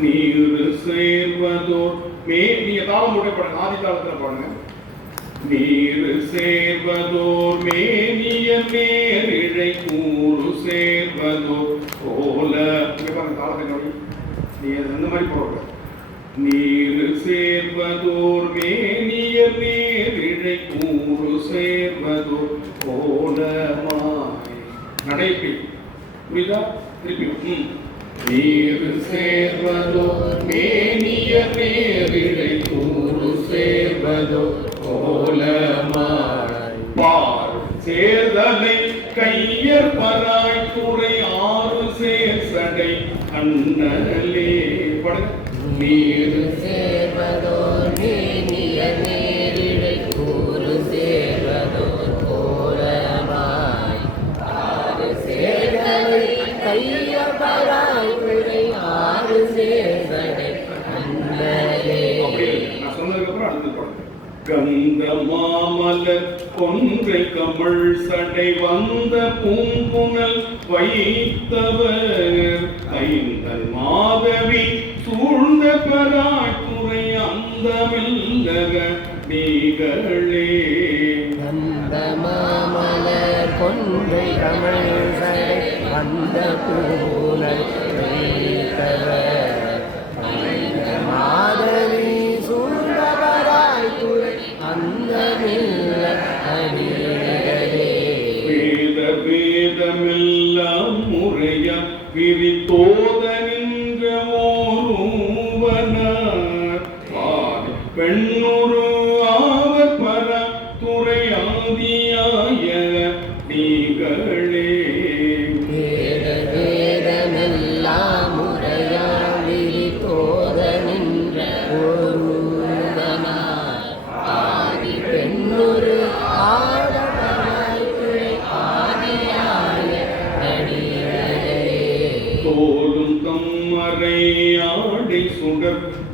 நீர் சேர்வதோ மே நீங்க தாளம் போட்டு பாடுங்க ஆதி தாளத்துல பாடுங்க நீர் சேர்வதோ மேனிய மேலிழை கூறு சேர்வதோ போல பாருங்க தாளத்தை கவனி. நீங்க அந்த மாதிரி போடுங்க. நீர் சேர்வதோர் மேனிய மேலிழை கூறு சேர்வதோ போலமாய் நடைப்பை புரியுதா? திருப்பி ம். நீர் சேர்வதோ மேனிய நேரிழை கூறு சேர்வதோ கோலமாய் பார் சேர்தலை கையர் பராய் துறை ஆறு சேர்சடை அண்ணலே படு. மேனிய கந்த மாமலர் கொன்றை கமழ் சடை வந்த பூங்குணல் வைத்தவர். ஐந்தல் மாதவி சூழ்ந்த பராட்டுரை அந்தமில்லக நீகளே. கந்த மாமலர் கொன்றை தமிழ் சடை வந்த பூ வேதமெல்லாம் முறைய பிரித்தோ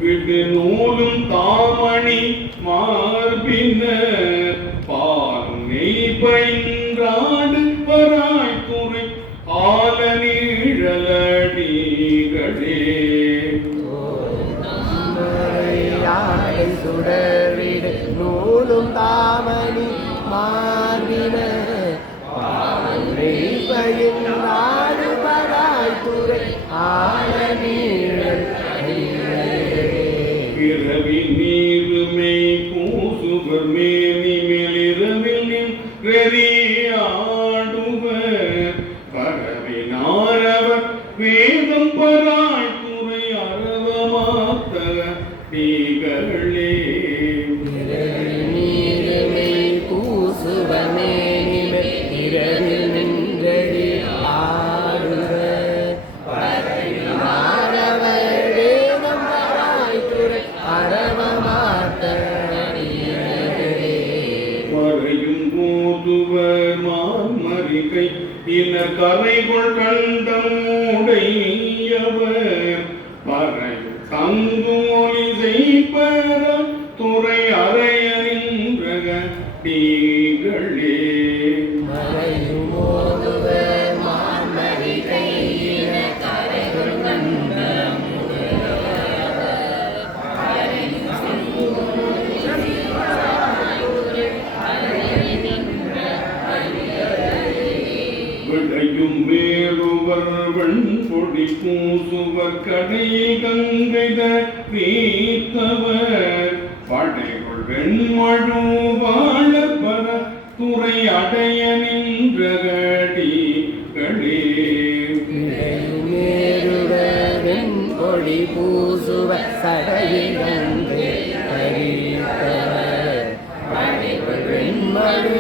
விடு நூலும் தாமணி மார்பின பாலும் நெய் பயின்றாடு பராய் துறை ஆல நீழலடிகளே யாழை நீருமை பூசுவர் மேனி மேலிரவில் நின்றறியாடுவர் பரவினாரவர் வேதம் பர போதுவர் மாமரிகை இனர் கரைகொள் கண்டமுடையவர் பறை பறையும் சங்கு ஒளி செய்பர துறை அறைய நின்றக வெண்பொடி பூசுவர் கடையில் கங்கைத நீத்தவர் படைகள் வெண்மழு வாழ பர துறை அடைய நின்றகடிகளே இடையுமேருவரின் ஒளி பூசுவ சடையிலன்று பறித்தவர் படைகள் வெண்மழு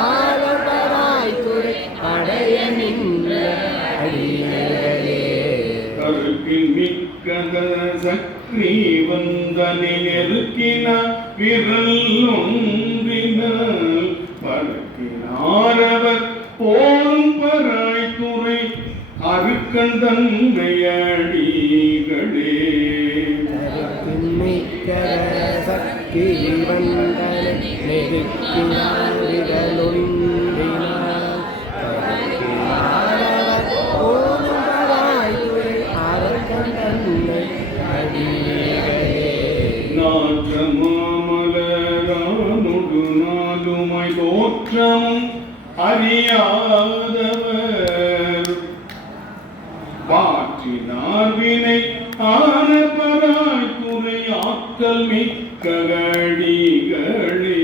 ஆழபராய் துறை அடைய நின்ற அடிகளே கருப்பில் மிக்கத சக்ரி வந்தனை நெருக்கின விரல் ஒன்றினால் பறக்கினாரவர் போரும் பராய் துறை அருக்கன் தன்மையடிகளே மிக்கர சக்தி வந்தனை நெருக்கினாரிடலொன்றினார் தோற்றம் அறியாதவர் மாற்றினார் வினை ஆனபராய் துறை ஆக்கல் மிக்க கடிகளே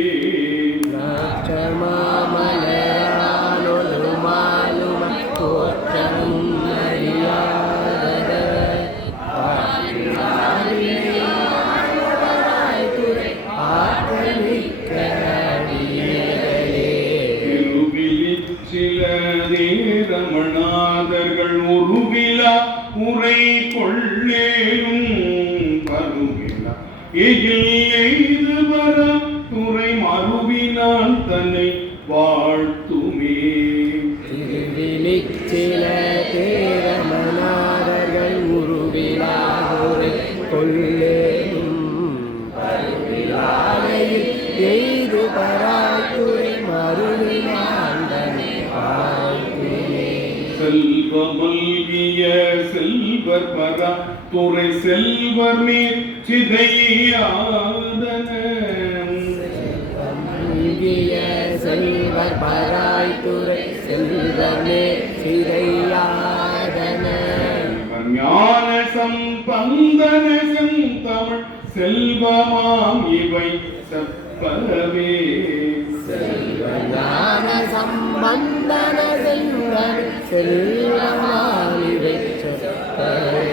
கொள்ளேனும் கொள்ளேயும் எயில் எய்து செல்வ மல்கிய செல்வர் பரா துறை செல்வர் மேற் சிதையாதன செல்வர் பராய்த்துறை செல்வமே சிறையாதன ஞான சம்பந்தன செந்தமிழ் செல்வமாம் இவை செப்பவே சம்பந்தன செல்வன் செல்வமாலிவை சொற்பவே